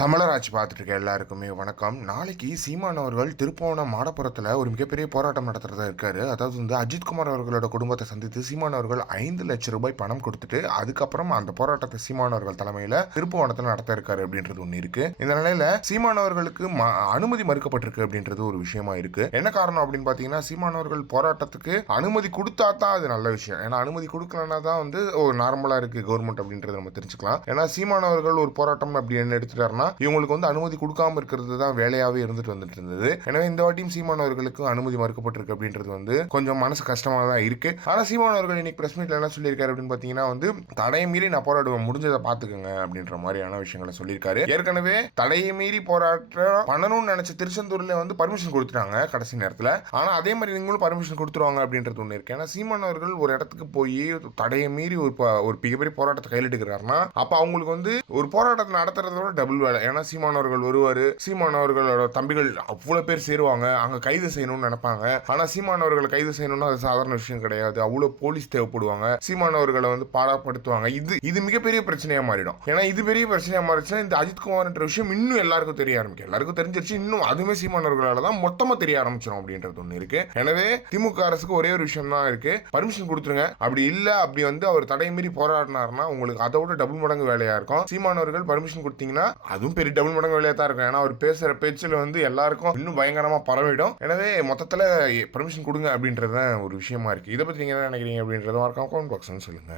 தமிழராட்சி பார்த்துட்டு இருக்க எல்லாருக்குமே வணக்கம். நாளைக்கு சீமான் அவர்கள் திருப்போணம் மாடப்புறத்தில் ஒரு மிகப்பெரிய போராட்டம் நடத்துறதா இருக்காரு. அதாவது வந்து அஜித்குமார் அவர்களோட குடும்பத்தை சந்தித்து சீமான் அவர்கள் ஐந்து லட்சம் ரூபாய் பணம் கொடுத்துட்டு அதுக்கப்புறம் அந்த போராட்டத்தை சீமான் அவர்கள் தலைமையில் திருப்புவனத்தில் நடத்த இருக்காரு அப்படின்றது ஒன்று இருக்கு. இந்த நிலையில சீமான் அவர்களுக்கு அனுமதி மறுக்கப்பட்டிருக்கு அப்படின்றது ஒரு விஷயமா இருக்கு. என்ன காரணம் அப்படின்னு பார்த்தீங்கன்னா சீமான் அவர்கள் போராட்டத்துக்கு அனுமதி கொடுத்தா தான் அது நல்ல விஷயம். ஏன்னா அனுமதி கொடுக்கலன்னா தான் வந்து ஒரு நார்மலா இருக்கு கவர்மெண்ட் அப்படின்றத நம்ம தெரிஞ்சுக்கலாம். ஏன்னா சீமான் அவர்கள் ஒரு போராட்டம் அப்படின்னு எடுத்துட்டாருன்னா இவங்களுக்கு வந்து அனுமதி கொடுக்காம இருக்கிறது தான் வேலையாவே இருந்துட்டு வந்துட்டு இருந்தது. எனவே இந்த வாட்டியும் சீமான் அவர்களுக்கு அனுமதி மறுக்கப்பட்டிருக்கு அப்படின்றது வந்து கொஞ்சம் மனசு கஷ்டமா தான் இருக்கு. ஆனா சீமான் அவர்கள் இன்னைக்கு பிரஸ் மீட்ல என்ன சொல்லியிருக்காரு அப்படின்னு பாத்தீங்கன்னா வந்து தடையை மீறி நான் போராடுவேன் முடிஞ்சதை பாத்துக்கோங்க அப்படின்ற மாதிரியான விஷயங்களை சொல்லியிருக்காரு. ஏற்கனவே தடையை மீறி போராட்டம் பண்ணணும்னு நினைச்ச திருச்செந்தூர்ல வந்து பர்மிஷன் கொடுத்துட்டாங்க கடைசி நேரத்துல. ஆனா அதே மாதிரி நீங்களும் பர்மிஷன் கொடுத்துருவாங்க அப்படின்றது ஒன்று இருக்கு. ஏன்னா சீமான் அவர்கள் ஒரு இடத்துக்கு போய் தடையை மீறி ஒரு ஒரு மிகப்பெரிய போராட்டத்தை கையில் எடுக்கிறாருன்னா அப்ப அவங்களுக்கு வந்து ஒரு போராட்டத்தை நடத்துறதோட டபுள் வேலை. ஏன்னா சீமான் அவர்கள் சீமானவர்களோட சீமான் அவர்களோட தம்பிகள் அவ்வளோ பேர் சேருவாங்க. அங்கே கைது செய்யணும்னு நினைப்பாங்க. ஆனால் சீமான் அவர்களை கைது செய்யணும்னா அது சாதாரண விஷயம் கிடையாது. அவ்வளோ போலீஸ் தேவைப்படுவாங்க. சீமான் அவர்களை வந்து பாராப்படுத்துவாங்க. இது இது மிகப்பெரிய பிரச்சனையாக மாறிடும். ஏன்னா இது பெரிய பிரச்சனையாக மாறிச்சுன்னா இந்த அஜித்குமார்ன்ற விஷயம் இன்னும் எல்லாருக்கும் தெரிய ஆரம்பிக்கும். எல்லாருக்கும் தெரிஞ்சிருச்சு. இன்னும் அதுவுமே சீமான் தான் மொத்தமாக தெரிய ஆரம்பிச்சிடும் அப்படின்றது ஒன்று இருக்கு. எனவே திமுக அரசுக்கு ஒரே ஒரு விஷயம் தான் இருக்கு. பர்மிஷன் கொடுத்துருங்க. அப்படி இல்லை அப்படி வந்து அவர் தடை மீறி போராடினாருன்னா உங்களுக்கு அதை விட டபுள் மடங்கு வேலையாக இருக்கும். சீமானவர்கள் பர்மிஷன் கொடுத்தீங்கன்னா அது அதுவும் பெரிய டபுள் மடங்கு வேலையா தான் இருக்கும். ஏன்னா அவர் பேசுற பேச்சில் வந்து எல்லாருக்கும் இன்னும் பயங்கரமா பரவிடும். எனவே மொத்தத்துல பர்மிஷன் கொடுங்க அப்படின்றது தான் ஒரு விஷயமா இருக்கு. இதை பத்தி நீங்க என்ன நினைக்கிறீங்க அப்படின்றத மறக்காம கமெண்ட் பாக்ஸ்னு சொல்லுங்க.